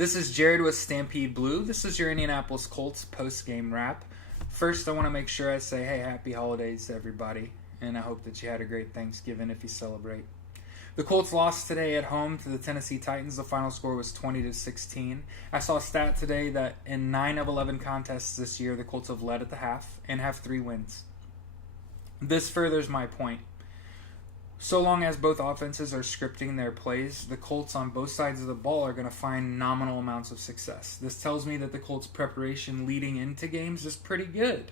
This is Jared with Stampede Blue. This is your Indianapolis Colts post-game wrap. First, I want to make sure I say, hey, happy holidays to everybody, and I hope that you had a great Thanksgiving if you celebrate. The Colts lost today at home to the Tennessee Titans. The final score was 20-16. I saw a stat today that in 9 of 11 contests this year, the Colts have led at the half and have 3 wins. This furthers my point. So long as both offenses are scripting their plays, the Colts on both sides of the ball are going to find nominal amounts of success. This tells me that the Colts' preparation leading into games is pretty good.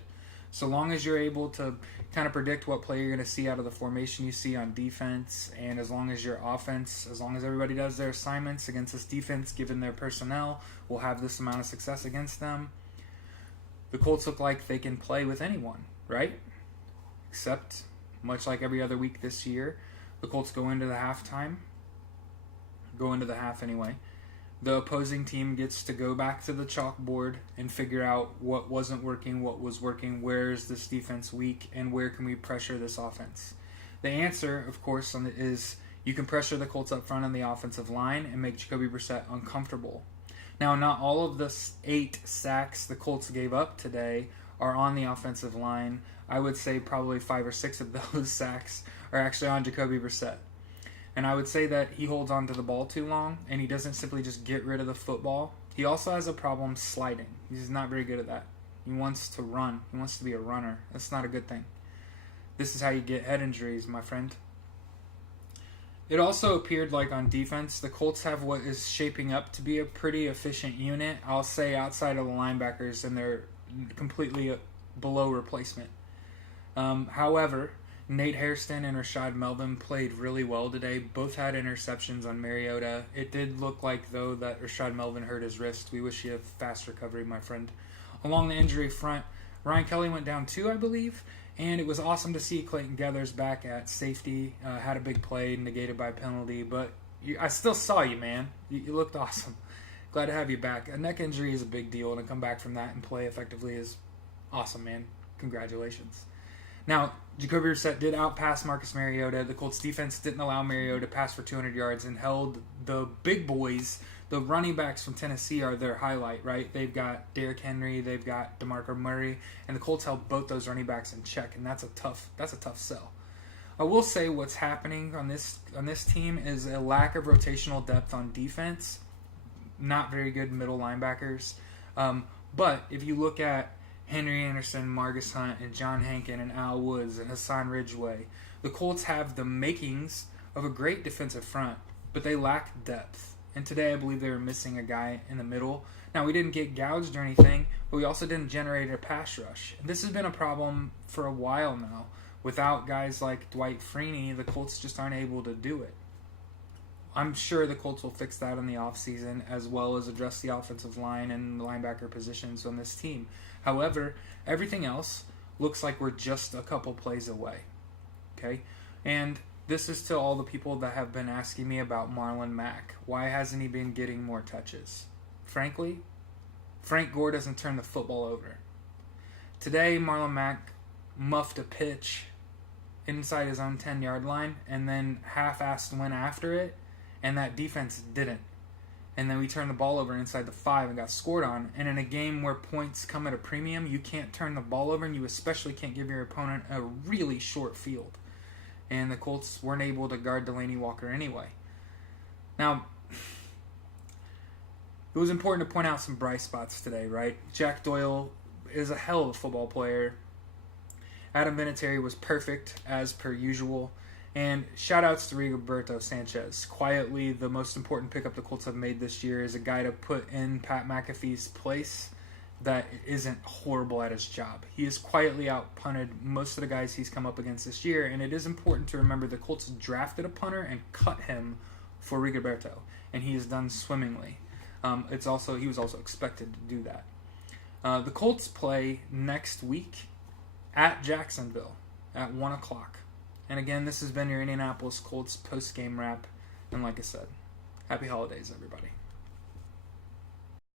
So long as you're able to kind of predict what play you're going to see out of the formation you see on defense, and as long as your offense, as long as everybody does their assignments against this defense, given their personnel, will have this amount of success against them, the Colts look like they can play with anyone, right? Except, much like every other week this year, the Colts go into the half anyway. The opposing team gets to go back to the chalkboard and figure out what wasn't working, what was working, where is this defense weak, and where can we pressure this offense. The answer, of course, is you can pressure the Colts up front on the offensive line and make Jacoby Brissett uncomfortable. Now, not all of the 8 sacks the Colts gave up today are on the offensive line. I would say probably 5 or 6 of those sacks are actually on Jacoby Brissett. And I would say that he holds on to the ball too long, and he doesn't simply just get rid of the football. He also has a problem sliding. He's not very good at that. He wants to run. He wants to be a runner. That's not a good thing. This is how you get head injuries, my friend. It also appeared like on defense, the Colts have what is shaping up to be a pretty efficient unit. I'll say outside of the linebackers, and they're completely below replacement. However, Nate Hairston and Rashad Melvin played really well today. Both had interceptions on Mariota. It did look like, though, that Rashad Melvin hurt his wrist. We wish you a fast recovery, my friend. Along the injury front, Ryan Kelly went down 2, I believe, and it was awesome to see Clayton Geathers back at safety. Had a big play, negated by penalty, but I still saw you, man. You looked awesome. Glad to have you back. A neck injury is a big deal, and to come back from that and play effectively is awesome, man. Congratulations. Now, Jacoby Brissett did outpass Marcus Mariota. The Colts defense didn't allow Mariota to pass for 200 yards and held the big boys. The running backs from Tennessee are their highlight, right? They've got Derrick Henry, they've got DeMarco Murray, and the Colts held both those running backs in check, and that's a tough sell. I will say what's happening on this team is a lack of rotational depth on defense. Not very good middle linebackers. But if you look at Henry Anderson, Margus Hunt, and John Hankin, and Al Woods, and Hassan Ridgeway, the Colts have the makings of a great defensive front, but they lack depth. And today I believe they were missing a guy in the middle. Now, we didn't get gouged or anything, but we also didn't generate a pass rush. And this has been a problem for a while now. Without guys like Dwight Freeney, the Colts just aren't able to do it. I'm sure the Colts will fix that in the offseason, as well as address the offensive line and linebacker positions on this team. However, everything else looks like we're just a couple plays away. Okay? And this is to all the people that have been asking me about Marlon Mack. Why hasn't he been getting more touches? Frankly, Frank Gore doesn't turn the football over. Today, Marlon Mack muffed a pitch inside his own 10-yard line and then half-assed went after it, and that defense didn't. And then we turned the ball over inside the 5 and got scored on. And in a game where points come at a premium, you can't turn the ball over, and you especially can't give your opponent a really short field. And the Colts weren't able to guard Delaney Walker anyway. Now, it was important to point out some bright spots today, right? Jack Doyle is a hell of a football player. Adam Vinatieri was perfect, as per usual. And shout-outs to Rigoberto Sanchez. Quietly, the most important pickup the Colts have made this year is a guy to put in Pat McAfee's place that isn't horrible at his job. He has quietly out-punted most of the guys he's come up against this year, and it is important to remember the Colts drafted a punter and cut him for Rigoberto, and he has done swimmingly. He was also expected to do that. The Colts play next week at Jacksonville at 1 o'clock. And again, this has been your Indianapolis Colts post-game wrap. And like I said, happy holidays, everybody.